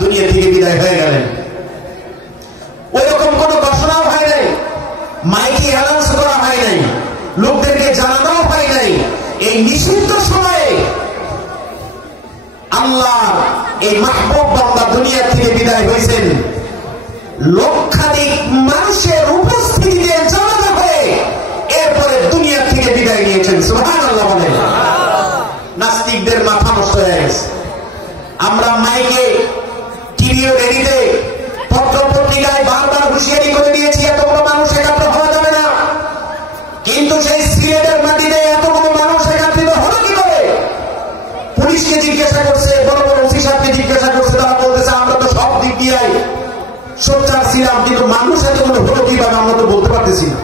দুনিয়া থেকে বিদায় হয়ে গেলেন। ওইরকম কোন ঘোষণাও হয় নাই, মাইকে অ্যানাউন্স করা হয় নাই, লোকদেরকে জানানোও হয় নাই। এই নিষিদ্ধ সময়ে আল্লাহ এই মাহবুব বান্দা দুনিয়া থেকে বিদায় হয়েছেন লক্ষাধিক মানুষের উপস্থিতিতে জানানো হয়ে, এরপরে দুনিয়া থেকে বিদায় নিয়েছেন। সুবহানাল্লাহ বলেন। নাস্তিকদের মাথা নষ্ট হয়ে গেছে। আমরা মাইকে, টিভি ও রেডিওতে, পত্র পত্রিকায় বারবার হুঁশিয়ারি করে দিয়েছি এতগুলো মানুষ একাত্র হওয়া যাবে না, কিন্তু সেই সিলেটের মাটিতে এতগুলো মানুষ একত্রিত হলো কি করে? পুলিশকে জিজ্ঞাসা করছে, বড় বড় ওসি সাহেবকে জিজ্ঞাসা করছে, তারা বলতেছে আমরা তো সব দিক দিয়ে সোচ্চার ছিলাম, কিন্তু মানুষ এতগুলো হলো কিভাবে আমরা তো বলতে পারতেছি না।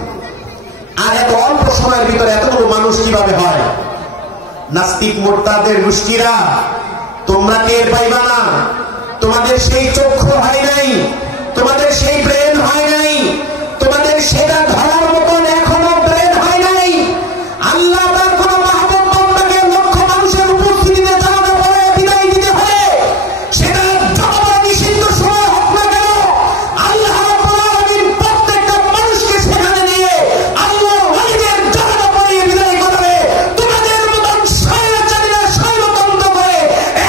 আর এত অল্প সময়ের ভিতরে এতগুলো মানুষ কিভাবে হয়? নাস্তিক মোরতাদের গোষ্ঠীরা, তোমরা টের পাইবা না, তোমাদের সেই চক্ষু হয় নাই, তোমাদের সেই ব্রেন হয় নাই, তোমাদের সেটা ধরার মতন এখনো ব্রেন হয় নাই। আল্লাহ তার কোন মাহবুব বান্দাকে লক্ষ মানুষের উপস্থিতিতে জানানো পরে বিদায় দিতে হলে সেটা যতটা নিষিদ্ধ সময় হোক না কেন, আল্লাহ রাব্বুল আলামিন প্রত্যেকটা মানুষকে সেখানে নিয়ে আল্লাহ ওয়ালিদের জানানো পরে বিদায় করবে। তোমাদের মতন স্বৈরাচারীরা স্বৈরতন্ত্র করে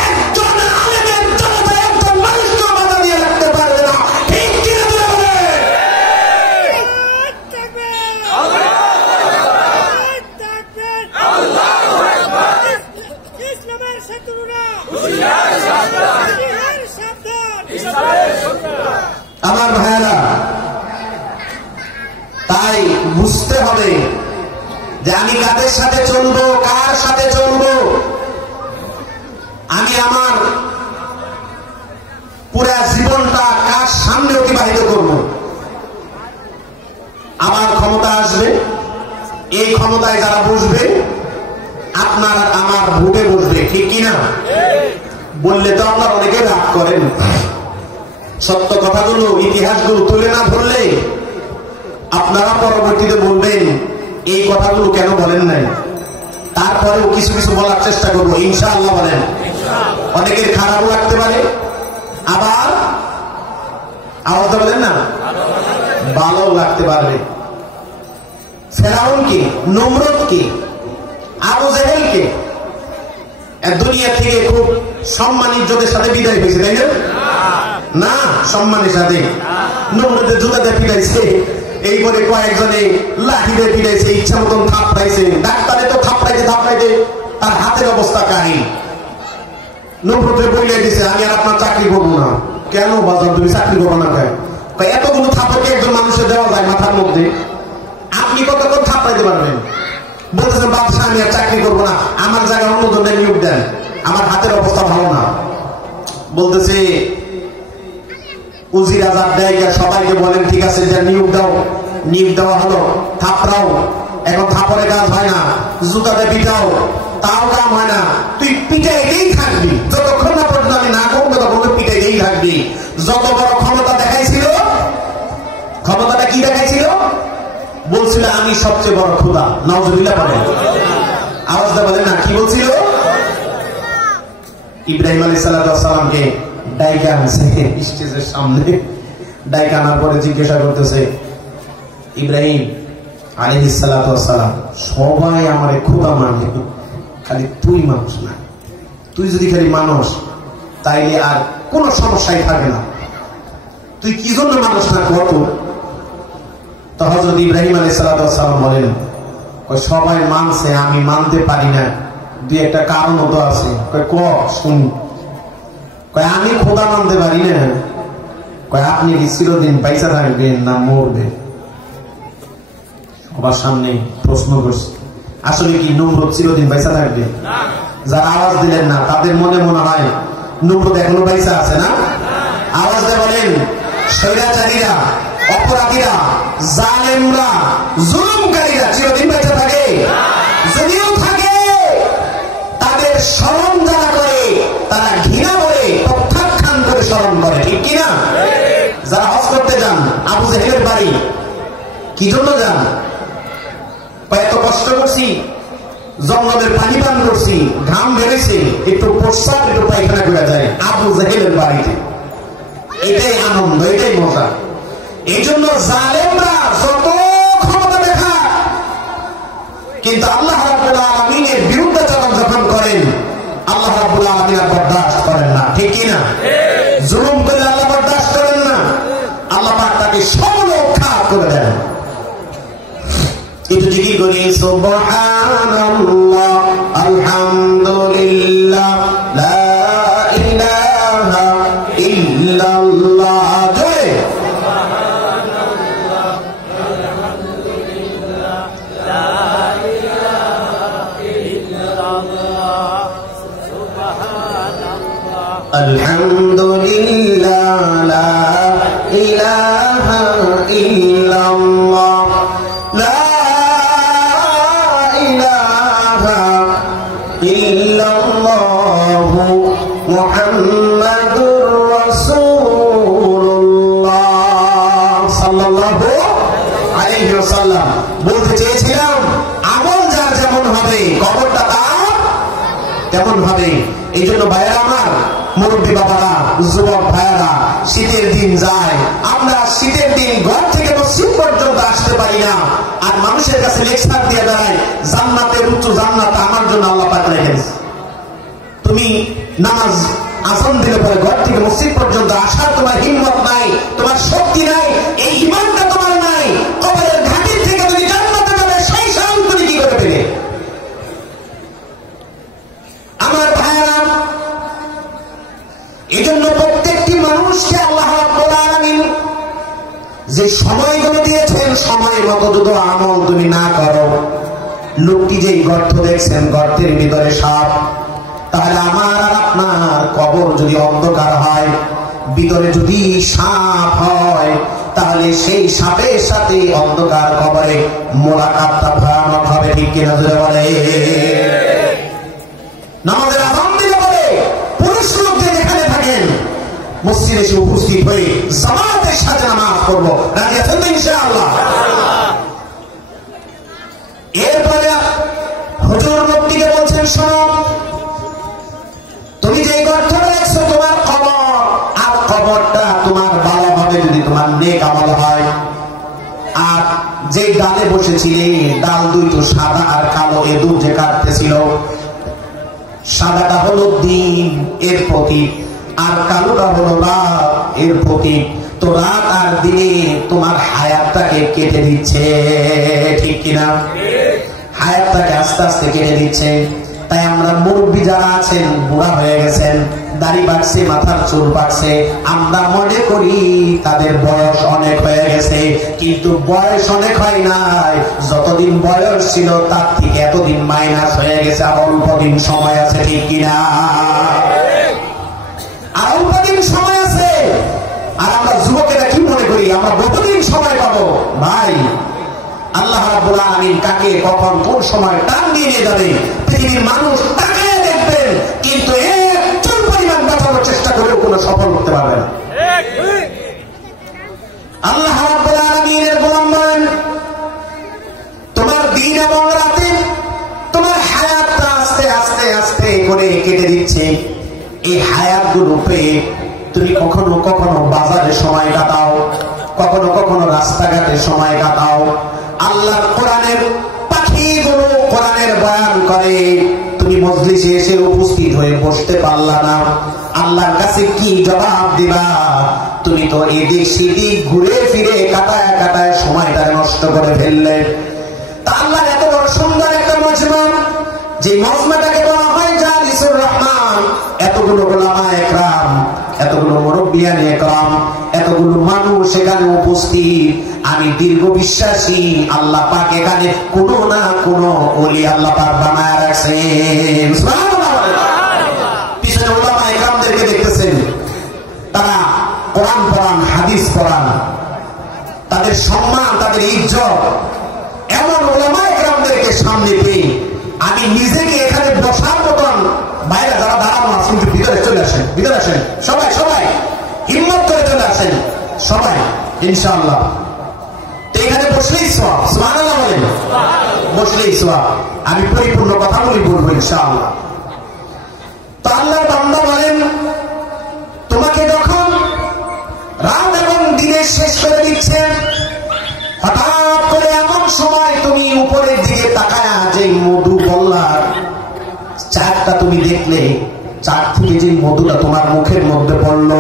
একজন আলেমের জানাতে একজন মানুষকে বাধা দিয়ে রাখতে পারবে না। ঠিক কিনা বলে বলে আমার ভাইয়েরা, তাই বুঝতে হবে যে আমি কাদের সাথে চলবো, কার সাথে চলবো। আমি আমার পুরা জীবনটা কার সামনে অতিবাহিত করব। আমার ক্ষমতা আসবে, এই ক্ষমতায় যারা বসবে আপনার আমার ভোটে বসবে, ঠিক কিনা? বললে তো আপনার অনেকে রাগ করেন। সত্য কথাগুলো, ইতিহাসগুলো তুলে না ধরলে আপনারা পরবর্তীতে বলবেন এই কথাগুলো কেন বলেন নাই। তারপরেও কিছু কিছু বলার চেষ্টা করবো ইনশাআল্লাহ। বলেন। অনেকের খারাপ লাগতে পারে, আবার আওয়াজটা বলেন না, ভালো লাগতে পারবে। ফেরাউন কে, নমরুদ কে, আবু জেহেল কে দুনিয়া থেকে খুব সম্মান ইজ্জতের সাথে বিদায় হয়েছে, তাই না? না, সম্মানের সাথে নমরুদের জুতাতে পিটাইছে, এই করে কয়েকজনে লাঠিতে পিটাইছে, ইচ্ছা মতন থাপড়াইছে। ডাক্তারে তো থাপড়াইতে থাপড়াইতে তার হাতের অবস্থা কাহিল। নমরুদে বলে দিছে আমি আর আপনার চাকরি করবো না। কেন বাজার, তুমি চাকরি করবো না কেন? এতগুলো থাপড়কে একজন মানুষের দেওয়া যায় মাথার মধ্যে? আপনি কতক্ষণ থাপড়াইতে পারবেন? বলতেছেন বাদশাহ আমি আর চাকরি করবো না, আমার জায়গায় অন্য জনের নিয়োগ দেন, আমার হাতের অবস্থা ভালো না। বলতেছে উজির আজাদ দেয়, সবাইকে বলেন ঠিক আছে নিয়োগ দাও। নিয়োগ দেওয়া হলো, থাপড়াও। এখন থাপড়ে কাজ হয় না, জুতাতে পিটাও, তাও কাম হয় না। তুই পিটাইতেই থাকবি যতক্ষণ না পর্যন্ত আমি না করবো, ততক্ষণ পিটাইতেই থাকবি। যত বড় ক্ষমতা দেখাইছিল, ক্ষমতাটা কি দেখাইছিল? বলছিল আমি সবচেয়ে বড় খোদা। নাউজুবিল্লাহ বলেন। আওয়াজটা বলেন না, কি বলছিল? ইব্রাহিম আলাইহিস সালামকে ডাইকা আনছে স্টেজের সামনে। ডাইকা আনার পরে জিজ্ঞাসা করতেছে, ইব্রাহিম আলাইহিস সালাম সবাই আমার খোদা মানে, খালি তুই মানুষ না। তুই যদি খালি মানুষ তাইলে আর কোন সমস্যাই থাকে না। তুই কি জন্য মানুষ না কত? তো হযরত ইব্রাহিম আলাইহিস সালাম বলেন, সবাই মানছে, আমি মানতে পারি না, দুই একটা কারণ তো আছে। শুন, আমি খোদা মানতে পারি না। আপনি কি চিরদিন পয়সা থাকবেন না মরবেন? সবার সামনে প্রশ্ন করছে, আসলে কি নমরুদ চিরদিন পয়সা থাকবে? যারা আওয়াজ দিলেন না তাদের মনে মনে হয় নমরুদ এখনো পয়সা আছে না? আওয়াজ দিয়ে বলেন, স্বৈরাচারীরা, অপরাধীরা, জালেমরা, জুলুমকারীরা চিরদিন পয়সা থাকে? যদিও থাকে, তাদের স্মরণ যারা করে তারা ঘৃণা করে, প্রত্যাখ্যান করে স্মরণ করে, ঠিক কিনা? যারা হজ করতে যান, আবু জেহেলের বাড়ি কি জন্য যান? এত কষ্ট করছি, জঙ্গলের পানি পান করছি, ঘাম বেড়েছে, একটু প্রস্রাব একটু পায়খানা করে যায় আবু জেহেলের বাড়িতে। এটাই আনন্দ, এটাই মজা। এই জন্য জালেমরা যত ক্ষমতা দেখা, কিন্তু আল্লাহ রাব্বুল আলামিনের বিরুদ্ধাচরণ যখন করেন, আল্লাহ রাব্বুল আলামিন বরদাস্ত করেন না। ঠিক কিনা? জুলুম করে আল্লাহ বরদাস্ত করেন না, আল্লাহ পাক তাকে সমলোক্ষাত করে দেন। একটু জিকির করি, সুবহানাল্লাহ, আলহামদুলিল্লাহ, লা ইলাহা ইল্লাল্লাহ। জয় আলহামদুলিল্লাহ, লা ইলাহা ইল্লাল্লাহ, লা ইলাহা ইল্লাল্লাহ, মুহাম্মাদুর রাসূলুল্লাহ সাল্লাল্লাহু আলাইহি ওয়াসাল্লাম। বলতে চেয়েছিলাম, আমল যার যেমন হবে, কবরটা তার তেমন হবে। এই জন্য ভাইয়েরা আমার, মুরব্বী বাবারা, যুবক ভাইয়েরা, শীতের দিন যায়, আমরা শীতের দিন ঘর থেকে মসজিদ পর্যন্ত আসতে পারি না, আর মানুষের কাছে লেকচার দিয়ে দেয় জান্নাতের উচ্চ জান্নাত আমার জন্য আল্লাহ পাক রেখেছে। তুমি নামাজ আযান দিলে পরে ঘর থেকে মসজিদ পর্যন্ত আসার তোমার হিম্মত নাই, তোমার শক্তি নাই, এই ঈমানটা তোমার নাই, কবরের ঘাটির থেকে তুমি জান্নাতে যাবে সেই সাহস তুমি কি করে পেলে? আমার ভাইয়েরা, এই জন্য প্রত্যেকটি মানুষকে আল্লাহ রাব্বুল আলামিন যে সময়গুলো দিয়েছেন, সময় মতো যদি আমল তুমি না করো, লোকটি যেই গর্ত দেখছেন, গর্তের ভিতরে সাপ, তাহলে আমার আর আপনার কবর যদি অন্ধকার হয়, ভিতরে যদি সাপ হয়, তাহলে সেই সাপের সাথে অন্ধকার কবরে মোলাকাতটা ভয়ানক হবে। ঠিক কিনা ধরে বলে? নামাজের আযান দিলে বলে পুরুষ লোকদের এখানে থাকেন, মসজিদে এসে উপস্থিত হয়ে জামাতের সাথে নামাজ পড়বো, রাজি আছেন তো ইনশাআল্লাহ? এরপরে হুজুর লোকটিকে বলছেন, শোনো, তুমি যে গর্তটা দেখছো তোমার কবর, আর কবরটা তোমার ভালো হবে যদি তোমার নেক আমল হয়। আর যে ডালে বসেছিলে, ডাল দুইটো সাদা আর কালো, এ দুধ যে কাটতেছিল, সাদাটা হলো দিন এর প্রতীক, আর কালোটা হলো রাত এর প্রতীক। তো রাত আর দিনে তোমার হায়াতটাকে কেটে দিচ্ছে। ঠিক কিনা? হায়াতটাকে আস্তে আস্তে কেটে দিচ্ছে। তাই আমরা মুরব্বী যারা আছেন, বুড়া হয়ে গেছেন, দাড়ি পাকছে, মাথার চুল পাকছে, আমরা মনে করি তাদের বয়স অনেক হয়ে গেছে, কিন্তু বয়স অনেক হয় নাই। যতদিন বয়স ছিল তার থেকে এতদিন মাইনাস হয়ে গেছে, আর অল্প দিন সময় আছে। ঠিক কিনা? আর অল্প দিন সময় আছে। আর আমরা যুবকেরা কি মনে করি আমরা বহুদিন সময় পাবো? ভাই, আল্লাহ রাব্বুল আলামিন কাকে কখন কোন সময় টান দিয়ে নিয়ে যাবে পৃথিবীর মানুষ তাকায় দেখবেন, কিন্তু এক চুল পরিমাণ বাঁচানোর চেষ্টা করেও কোনো সফল করতে পারবে না। আল্লাহ রাব্বুল আলামিনের গোলাম বলেন, তোমার দিন এবং রাতে তোমার হায়াতটা আস্তে আস্তে আস্তে করে কেটে দিচ্ছে। এই হায়াতগুলো পেয়ে তুমি কখনো কখনো বাজারে সময় কাটাও, কখনো কখনো রাস্তাঘাটে সময় কাটাও। আল্লাহর কোরআনের পাখিগুলো কোরআনের বয়ান করে, তুমি মজলিসে এসে উপস্থিত হয়ে বসতে পারলা না, আল্লাহর কাছে কি জবাব দিবা? তুমি তো এদিক সেদিক ঘুরে ফিরে কাটায় কাটায় সময়টা নষ্ট করে ফেললে। তা আল্লাহ এত বড় সুন্দর একটা মজমা, যে মজমাটাকে বলা হয় জালিসুর রহমান, এতগুলো উলামায়ে কেরাম, এতগুলো মুরব্বিয়ানে একরাম, এতগুলো মানুষ এখানে উপস্থিত। আমি দীর্ঘ বিশ্বাসী আল্লাহ পাক এখানে কোন না কোন ওলি আল্লাহ পাক বানায় রাখছেন। সুবহানাল্লাহ। পিছনে উলামায়ে কেরামদেরকে দেখতেছেন, তারা কোরআন পড়ান, হাদিস পড়ান, তাদের সম্মান, তাদের ইজ্জত। এমন উলামায়ে কেরামদেরকে সামনে পেয়ে আমি নিজেকে এখানে বসার মতন, বাইরে যারা দাঁড়ানো আছেন ভিতরে চলে আসেন, ভিতরে আসেন, সবাই সবাই হিম্মত করে চলে আসেন, সবাই ইনশাআল্লাহ। তো এখানে বসলেই সওয়াব, সুবহানাল্লাহ বলেন, বসলেই সওয়াব। আমি পরিপূর্ণ কথাগুলি বলবো ইনশাআল্লাহ। তো আল্লাহর বান্দা বলেন, তোমাকে যখন শেষ করে দিচ্ছে। হঠাৎ করে এমন সময় তুমি উপরের দিকে তাকায়া যে মধু বললার চারটা তুমি দেখলে, চার থেকে যে মধুটা তোমার মুখের মধ্যে পড়লো,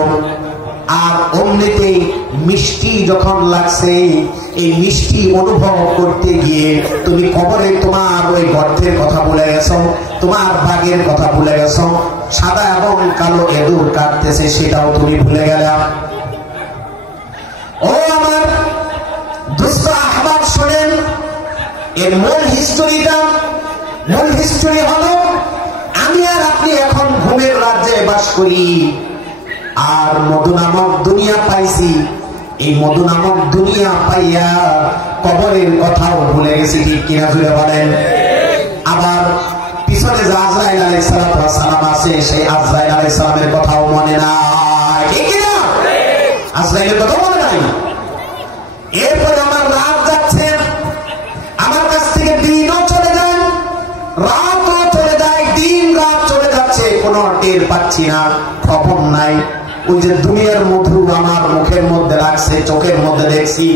আর অমনিতেই মিষ্টি যখন লাগছে, এই মিষ্টি অনুভব করতে গিয়ে তুমি কবরে তোমার ওই গর্তের কথা ভুলে গেছো, তোমার বাঘের কথা ভুলে গেছো, সাদা এবং কালো এঁদুর কাটতেছে সেটাও তুমি ভুলে গেলাম। ও আমার দুষ্ট আহবাব শোনেন, এর মূল হিস্টোরি হলো আমি আর আপনি এখন ঘুমের রাজ্যে বাস করি, আর মধু নামক দুনিয়া পাইছি। এই মধু নামক দুনিয়া পাইয়া কবরের কথাও ভুলে গেছি, ঠিক কিনা জুড়ে বলেন? আবার পিছনে যে আজরাইল আলাইহিস সালাম আছে, সেই আজরাইল আলাইহিস সালামের কথাও মনে নাই, ঠিক কিনা? আজরাইলের কথা মনে নাই। এরপরে আমার রাত যাচ্ছে, আমার কাছ থেকে দিনও চলে যায়, রাতও চলে যায়, দিন রাত চলে যাচ্ছে, কোনো টের পাচ্ছি না, খবর নাই। ওই যে দুনিয়ার মধু আমার মুখের মধ্যে লাগছে, চোখের মধ্যে দেখছি,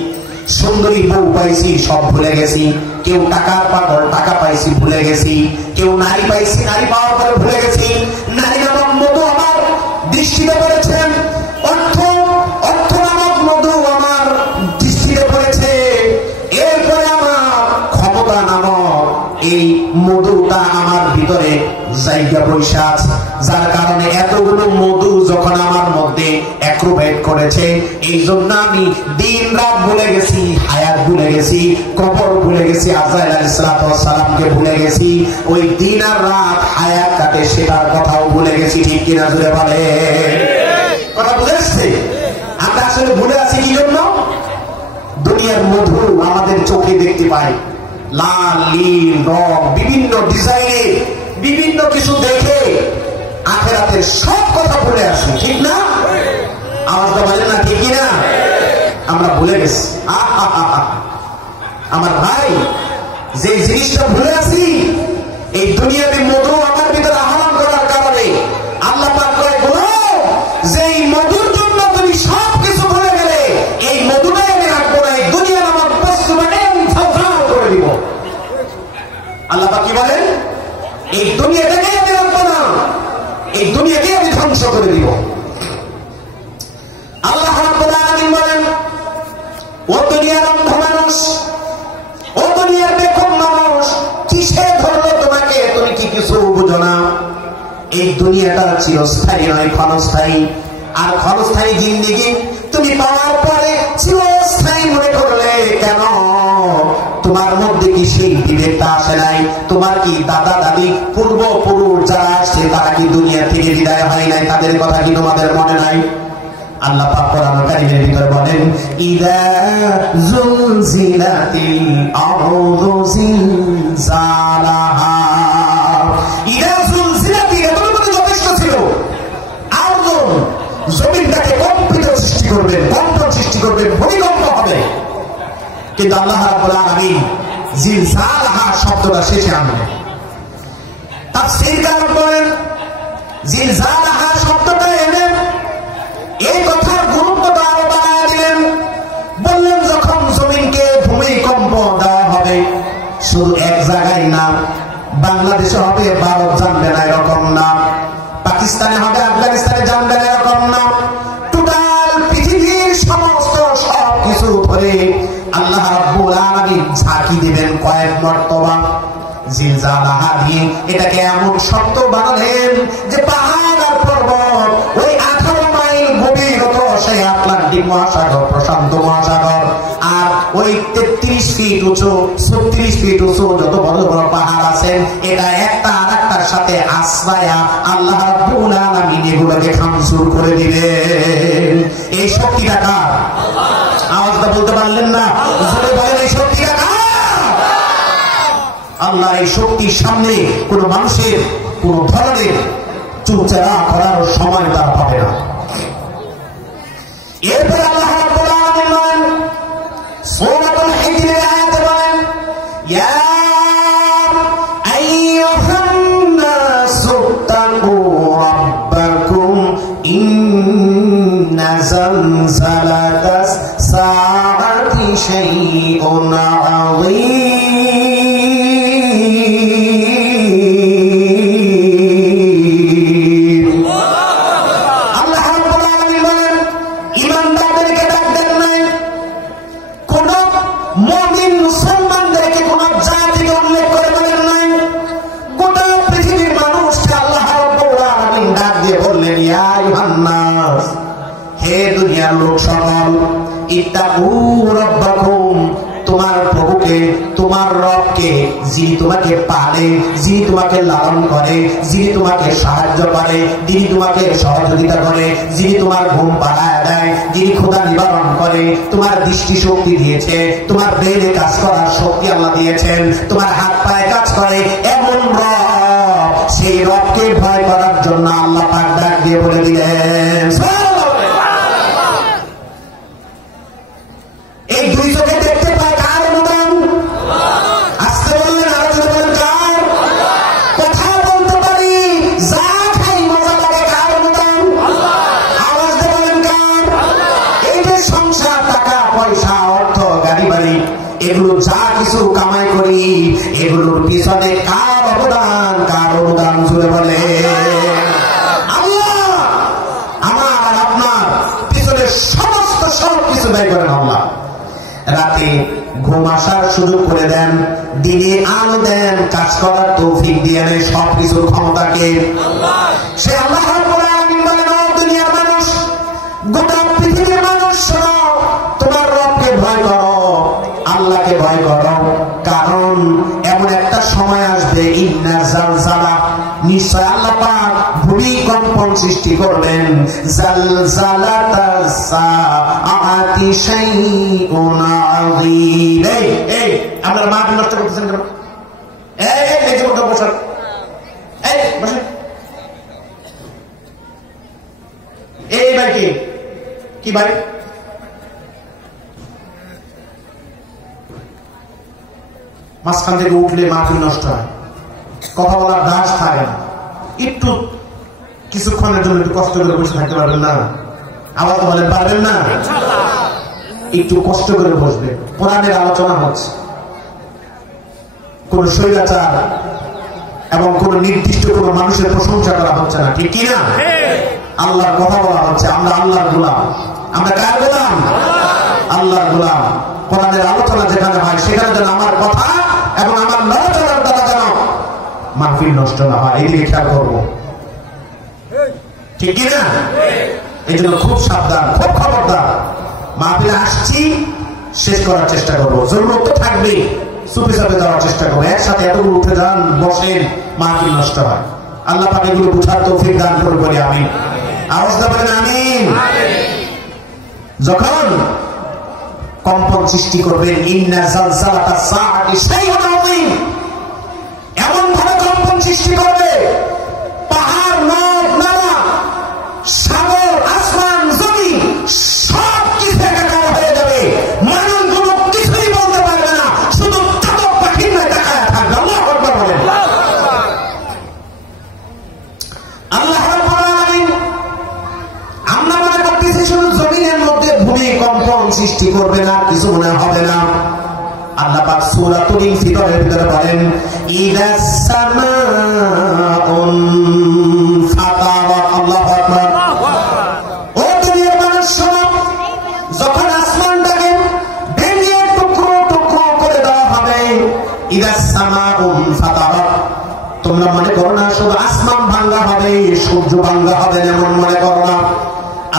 সুন্দরী বউ পাইছি, সব ভুলে গেছি। কেউ টাকার পাগল, টাকা পাইছি, ভুলে গেছি। কেউ নারী পাইছি, নারী পাওয়ার পরে ভুলে গেছি। নারী নামক মধু আমার দৃষ্টিতে পড়েছেন, অর্থ নামক মধু আমার দৃষ্টিতে পড়েছে। এরপরে আমার ক্ষমতা নামক এই মধুটা আমার ভিতরে জায়গা বৈশা আছে, যার কারণে এতগুলো মধু যখন আমার মধ্যে অ্যাক্রোবেট করেছে, এই জন্য আমি দিন রাত ভুলে গেছি, হায়াত ভুলে গেছি, কবর ভুলে গেছি, আজরাইল আলাইহিস সালামকে ভুলে গেছি। ওই দিন আর রাত হায়াত কাটে সেটার কথাও ভুলে গেছি, ঠিক কিনা জুড়ে বলে? কথা বুঝে আসছে? আমরা আসলে ভুলে আছি কি জন্য? দুনিয়ার মধু আমাদের চোখে দেখতে পাই, লাল নীল রং, বিভিন্ন ডিজাইনে, বিভিন্ন কিছু দেখে আখিরাতের সব কথা ভুলে আসি, ঠিক না? আওয়াজটা বলেন না, ঠিক না? আমরা ভুলে গেছি। আমার ভাই, যে জিনিসটা ভুলে আসি, এই দুনিয়াতে মধু আমার ভিতরে আহরণ করার কারণে আল্লাহ পাক কয়, বলো যে এই মধুর জন্য তুমি সব কিছু ভুলে গেলে, এই মধুটাই আমি রাখবো না, এই দুনিয়া আমার বস্তুটাকে আমি ধ্বংস করে দিব। আল্লাহ পাক কি বলেন? এই দুনিয়াটাকে আমি রাখবো না, এই দুনিয়াকে আমি ধ্বংস করে দিব। আল্লাহ রাব্বুল আলামিন বলেন, ও দুনিয়ার অন্ধ মানুষ, ও দুনিয়ার বেকুব মানুষ, কিসে ধরলো তোমাকে? তুমি কি কিছু বুঝো না? এই দুনিয়াটা চিরস্থায়ী নয়, ক্ষণস্থায়ী। আর ক্ষণস্থায়ী জিন্দেগি তুমি পাওয়ার পরে চিরস্থায়ী মনে করলে কেন? তোমার মধ্যে কি সেই বিবেকটা আসে নাই? তোমার কি দাদা দাদি পূর্বপুরুষ যারা আসছে তারা কি দুনিয়া থেকে বিদায় হয় নাই? তাদের কথা কি তোমাদের মনে নাই? আল্লাহ পাক কোরআন কারীমের ভিতরে বলেন, ইযা যুলজিলাতিল আরদু জিলজালাহা। ইযা যুলজিলাতি, এতটুকু যথেষ্ট ছিল। আরদু, জমিনটাকে কম্পিত সৃষ্টি করবেন, কম্পন সৃষ্টি করবেন, ভূমিকম্প হবে। কিন্তু আল্লাহ রাব্বুল আলামিন জিলজালাহা শব্দটা শেষে আনলেন। তাফসীরকার বলেন, জিলজালাহা শব্দটা এনে এই কথার গুরুত্বটা আরো বাড়ায় দিলেন। বললেন, যখন জমিনকে ভূমিকম্প দেওয়া হবে, শুধু এক জায়গায় না, বাংলাদেশে হবে, ভারত জানবে না এরকম না, পাকিস্তানে হবে, আফগানিস্তানে জানবে না এরকম না, টোটাল পৃথিবীর সমস্ত সব কিছু ধরে আল্লাহ রাব্বুল আলামিন ঝাঁকি দিবেন কয়েক মর্তবা। জিলজালাহা দিয়ে এটাকে এমন শক্ত বানালেন যে পাহাড় আর পর্বত, ওই 18 মাইল গভীরত সেই আটলান্টিক মহাসাগর, প্রশান্ত মহাসাগর, আর ওই 33 ফিট উঁচু, 36 ফিট উঁচু যত বড় বড় পাহাড় আছেন, এটা একটা আর একটার সাথে আশ্রয়া আল্লাহ রাব্বুল আলামিন এগুলোকে খামসুর করে দিলেন। এই শক্তিটা কার? আওয়াজটা বলতে পারলেন না? বলেন, এই শক্তিটা কার? আল্লাহ। এই শক্তির সামনে কোন মানুষের কোন ধরনের চুপচাপ করার সময় তার পাবে না। এরপর আল্লাহ রাব্বুল আলামিন বলেন, সূরাতুল হিজরের আয়াতে বলেন, ইয়া আইয়ুহান নাসু তাকু রাব্বাকুম ইন্না যালজালাতাস الساعة شيء عظيم আল্লাহ রাব্বুল আলামিন বলেন ঈমানদারদেরকে ডাক দেন নাই, কোন মুমিন মুসলমানদেরকে কোন জাতিকে উল্লেখ করে বলেন নাই, গোটা পৃথিবীর মানুষকে আল্লাহ রাব্বুল আলামিন ডাক দিয়ে বললেন ইয়া আইয়ুহান নাস, হে দুনিয়ার লোক সকল, ইত্তাকু রাব্বাকুম, তোমার প্রভুকে, তোমার রবকে, যিনি তোমাকে পালে, যিনি তোমাকে লালন করে, যিনি তোমাকে সাহায্য করে, যিনি তোমাকে সহযোগিতা করে, যিনি তোমার ঘুম পাড়ায় দেয়, যিনি ক্ষুধা নিবারণ করে, তোমার দৃষ্টি শক্তি দিয়েছে, তোমার ব্রেনে কাজ করার শক্তি আল্লাহ দিয়েছেন, তোমার হাত পায়ে কাজ করে এমন রব, সেই রবকে ভয় করার জন্য আল্লাহ পাক ডাক দিয়ে বলে দিলেন। এই দুই চোখে দেখতে পায় কার অনুদান? আজকে বললেন, আরো যদি বলেন কার? কথা বলতে পারি, যা খাই মজা লাগে, কার অনুদান? আওয়াজ দিয়ে বলেন কার? এই যে সংসার, টাকা পয়সা, অর্থ, গাড়ি বাড়ি, এগুলো যা কিছু কামাই করি, এগুলোর পিছনে কার অবদান, কার অনুদান জুড়ে বলে আল্লাহ। আমার আর আপনার পিছনে সমস্ত সব কিছু ব্যয় করেন আল্লাহ। রাতে ঘুম আসার সুযোগ করে দেন, দিনে আলো দেন, কাজ করার তৌফিক দিয়ে নেয়, সবকিছুর ক্ষমতাকে সে আল্লাহ রাব্বুল আলামিন বলেন, ও দুনিয়ার মানুষ, গোটা পৃথিবীর মানুষ, শোনো, তোমার রবকে ভয় করো, আল্লাহকে ভয় করো, কারণ এমন একটা সময় আসবে, ইন্না জালজালা, নিশ্চয় আল্লাহ পাক ভূমিকম্পন সৃষ্টি করবেন, জালজালাতাস সাআতি শাইউন আযীম। এই আমরা মাঠ নষ্ট করতেছেন কেন? এই যে ওটা বসার, এই বসে, এই ভাই কি ভাই? মাঝখান থেকে উঠলে মাহফিল নষ্ট হয়, কথা বলার দাস থাকে না। একটু কিছুক্ষণের জন্য একটু কষ্ট করে বসে থাকতে পারবেন না? আবার বলেন পারবেন না? একটু কষ্ট করে বসবে, কোরআনের আলোচনা হচ্ছে, কোন স্বৈরাচার এবং কোন নির্দিষ্ট কোন মানুষের প্রশংসা করা হচ্ছে না, ঠিক কিনা? আল্লাহর কথা বলা হচ্ছে, আমরা আল্লাহর গোলাম। আমরা কার গোলাম? আল্লাহর গোলাম। কোরআনের আলোচনা যেখানে হয় সেখানে যেন আমার কথা এবং আমার নড়াচড়ার দ্বারা যেন মাহফিল নষ্ট না হয়, এই দিকে খেয়াল করবো, ঠিক কিনা? এই জন্য খুব সাবধান, খুব খবরদার। মাহফিলে আসছি, শেষ করার চেষ্টা করবো, জরুরত তো থাকবে, চুপে চাপে যাওয়ার চেষ্টা করবো। একসাথে এতগুলো উঠে যান, বসেন, মাহফিল নষ্ট হয়। আল্লাহ পাক এগুলো বুঝার তৌফিক দান করুন বলি আমিন। আওয়াজ দেবেন আমিন। যখন কম্পন সৃষ্টি করবেন, ইন্না জালজালাতাস সাআতি শাইউন আযীম, এমন ভাবে কম্পন সৃষ্টি করবে, পাহাড়, নদ, নালা, সাগর, আসমান, জমিন সব কিছু একাকার হয়ে যাবে, মানুষগুলো কিছুই বলতে পারবে না, শুধু চাতক পাখির নয় তাকায় থাকবে। আল্লাহু আকবার বলেন। আল্লাহ রাব্বুল আলামিন, আমরা মনে করতেছি শুধু জমিনের মধ্যে ভূমিকম্পন সৃষ্টি করবে না, কিছু মনে হবে না। আল্লাহ পাক সূরাতুল ইনফিতারের ভিতরে বলেন, ইদাস সামাউন ফাতারাত। আল্লাহু আকবার। ও দুনিয়ার মানুষ শোনো, যখন আসমানটাকে ভেঙে টুকরো টুকরো করে দেওয়া হবে, ইদাস সামাউন ফাতারাত, তোমরা মনে করো না শুধু আসমান ভাঙ্গা হবে, সূর্য ভাঙ্গা হবে, এমন মনে করো না।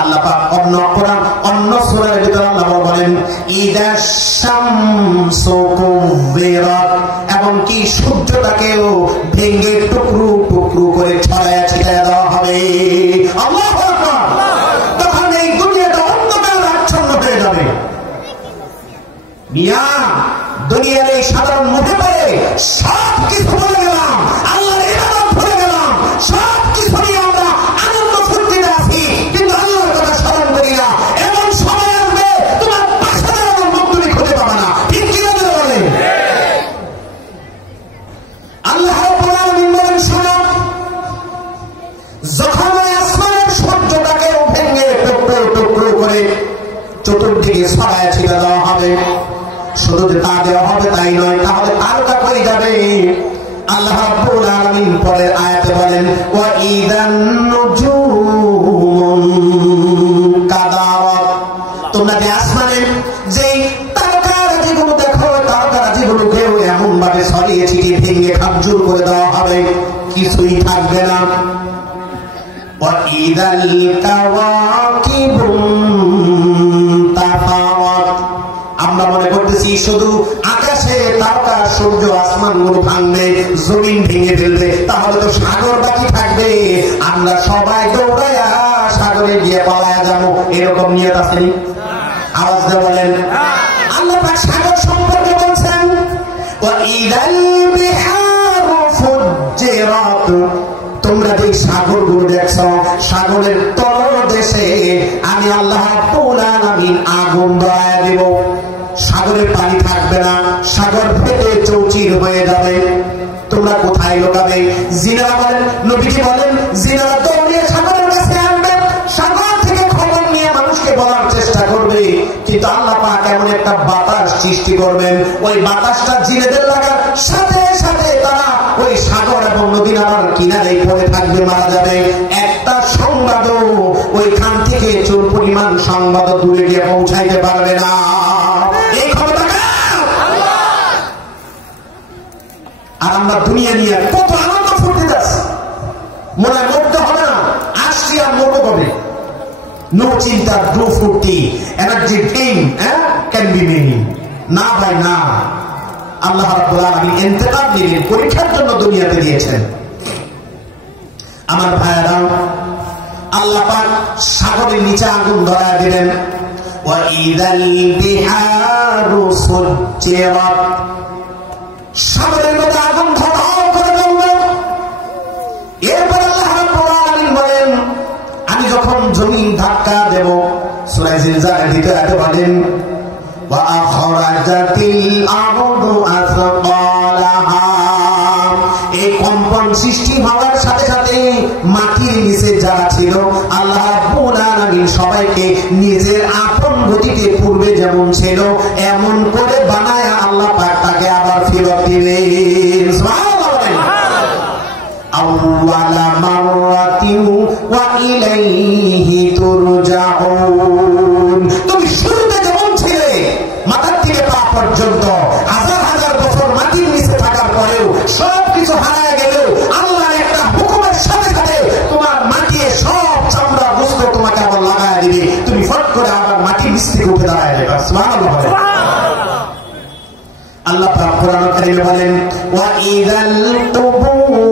আল্লাহ পাক অন্য কোরআন, অন্য সূরার ভিতরে আল্লাহ বলেন, ইদাশ শামসু কুবিরাত, এবং কি সূর্যটাকেও ভেঙে টুকরো টুকরো করে ছড়ায়া ছিটায়া দেওয়া হবে। আল্লাহু আকবার। তখন এই দুনিয়াটা অন্ধকার আচ্ছন্ন হয়ে যাবে। মিয়া, দুনিয়ার এই সাধারণ মুখে পড়ে সব কিছু ভুলে গেলাম, আল্লাহর ইবাদত ভুলে গেলাম, সব কিছু নিয়ে আমরা আনন্দ ফুর্তিতে আছি, কিন্তু আল্লাহর কথা স্মরণ করি না। এমন সময় আসবে তোমার পাশে দাঁড়ানোর মুখ তুমি খুঁজে পাবে না, ঠিক কি না বলেন? আল্লাহ রাব্বুল আলামিন বলেন, শোনো, যখন আসমানের সূর্যটাকে ভেঙে টুকরো টুকরো করে চতুর্দিকে চতুর্দিকে ছড়ায় ছিটা দেওয়া হবে। শুধু যে তা দেওয়া হবে তাই নয়, তাহলে তারকা হয়ে যাবে। আল্লাহ রাব্বুল আলামিন পরের আয়াতে বলেন ওয়া ইদান নুজুম কাদারাত, তোমরা যে আসমানের যে তারকারাজিগুলো দেখো, তারকারাজিগুলোকেও এমন ভাবে ছড়িয়ে ছিটিয়ে ভেঙে খামচুর করে দেওয়া হবে, কিছুই থাকবে না। ওয়া ইদাল কাওয়াকিবু তাফাওয়াত, আমরা মনে করতেছি শুধু আকাশে তারকা সূর্য আসমানগুলো ভাঙবে, জমিন ভেঙে ফেলবে, তাহলে তো সাগর বাকি থাকবে, আমরা সবাই দৌড়াইয়া সাগরে গিয়ে পালায়া যাবো, এরকম নিয়ত আছে? আওয়াজ দিয়ে বলেন। আল্লাহ পাক সাগর সম্পর্কে বলছেন ওয়া ইদাল বিহারু ফুজ্জিরাত, তোমরা যে সাগরগুলো দেখছো, সাগরের তলদেশে আমি আল্লাহ রাব্বুল আলামিন আগুন ধরায়া দেব, সাগরের পানি থাকবে না, সাগর ফেটে চৌচির হয়ে যাবে। তোমরা কোথায় লোকাবে? জিনারা বলেন, নবীজি বলেন, জিনারা দৌড়িয়ে সাগরের কাছে আনবে, সাগর থেকে খবর নিয়ে মানুষকে বলার চেষ্টা করবে, কিন্তু আল্লাহ পাক এমন একটা বাতাস সৃষ্টি করবেন, ওই বাতাসটা জিনেদের লাগার সাথে সাথে তারা ওই সাগর এবং নদী নালার কিনারে পড়ে থাকবে, মারা যাবে। একটা সংবাদও ওইখান থেকে চুল পরিমাণ সংবাদ দূরে গিয়ে পৌঁছাইতে পারবে না। এই ক্ষমতা কার? আর আমরা দুনিয়া নিয়ে কত আনন্দ ফুর্তি যাচ্ছি, মনে হয় মরতে হবে না, আসছি আর মরবো কবে? নো চিন্তা, নো ফুর্তি, energy drink can be many. না ভাই না, আল্লাহ রাব্বুল আলামিন ইন্তেকাম দিলেন, পরীক্ষার জন্য দুনিয়াতে দিয়েছেন। আমার ভাইরা, আল্লাহ পাক সাগরের নিচে আগুন ধরায় দিলেন। ওয়া ইদাল বিহারু সুজ্জিরাত, সাগরের মধ্যে আগুন ধরাও করে দেব। এরপর আল্লাহ রাব্বুল আলামিন বলেন, আমি যখন জমিন ধাক্কা দেব, সূরা জিলজালের দ্বিতীয় আয়াতে বলেন ওয়া আখরাজাতিল আরদু আসকালাহা, এই কম্পন সৃষ্টি হওয়ার সাথে সাথে মাটির নিচে যারা ছিল আল্লাহ রাব্বুল আলামিন সবাইকে নিজের আপন গতিতে পূর্বে যেমন ছিল এমন করে বানায় আল্লাহ পাক তাকে আবার ফেরত দিলেন। সুবহানাল্লাহ। আউয়ালা মাররাতিন ওয়া ইলাইহি তুরজাউন, তুমি শুরুতে যেমন ছিলে মাথার থেকে পা পর্যন্ত হাজার হাজার বছর মাটির নিচে থাকার পরেও সবকিছু হারায় গেলেও আল্লাহর একটা হুকুমের সাথে সাথে তোমার মাটিয়ে সব চামড়া গোস্ত তোমাকে আবার লাগায় দিবে, তুমি ফট করে আবার মাটির নিচ থেকে উঠে দাঁড়ায় যাবে। সুবহানাল্লাহ। আল্লাহ পাক কোরআন কারীমে বলেন ওয়া ইযাল কুবুর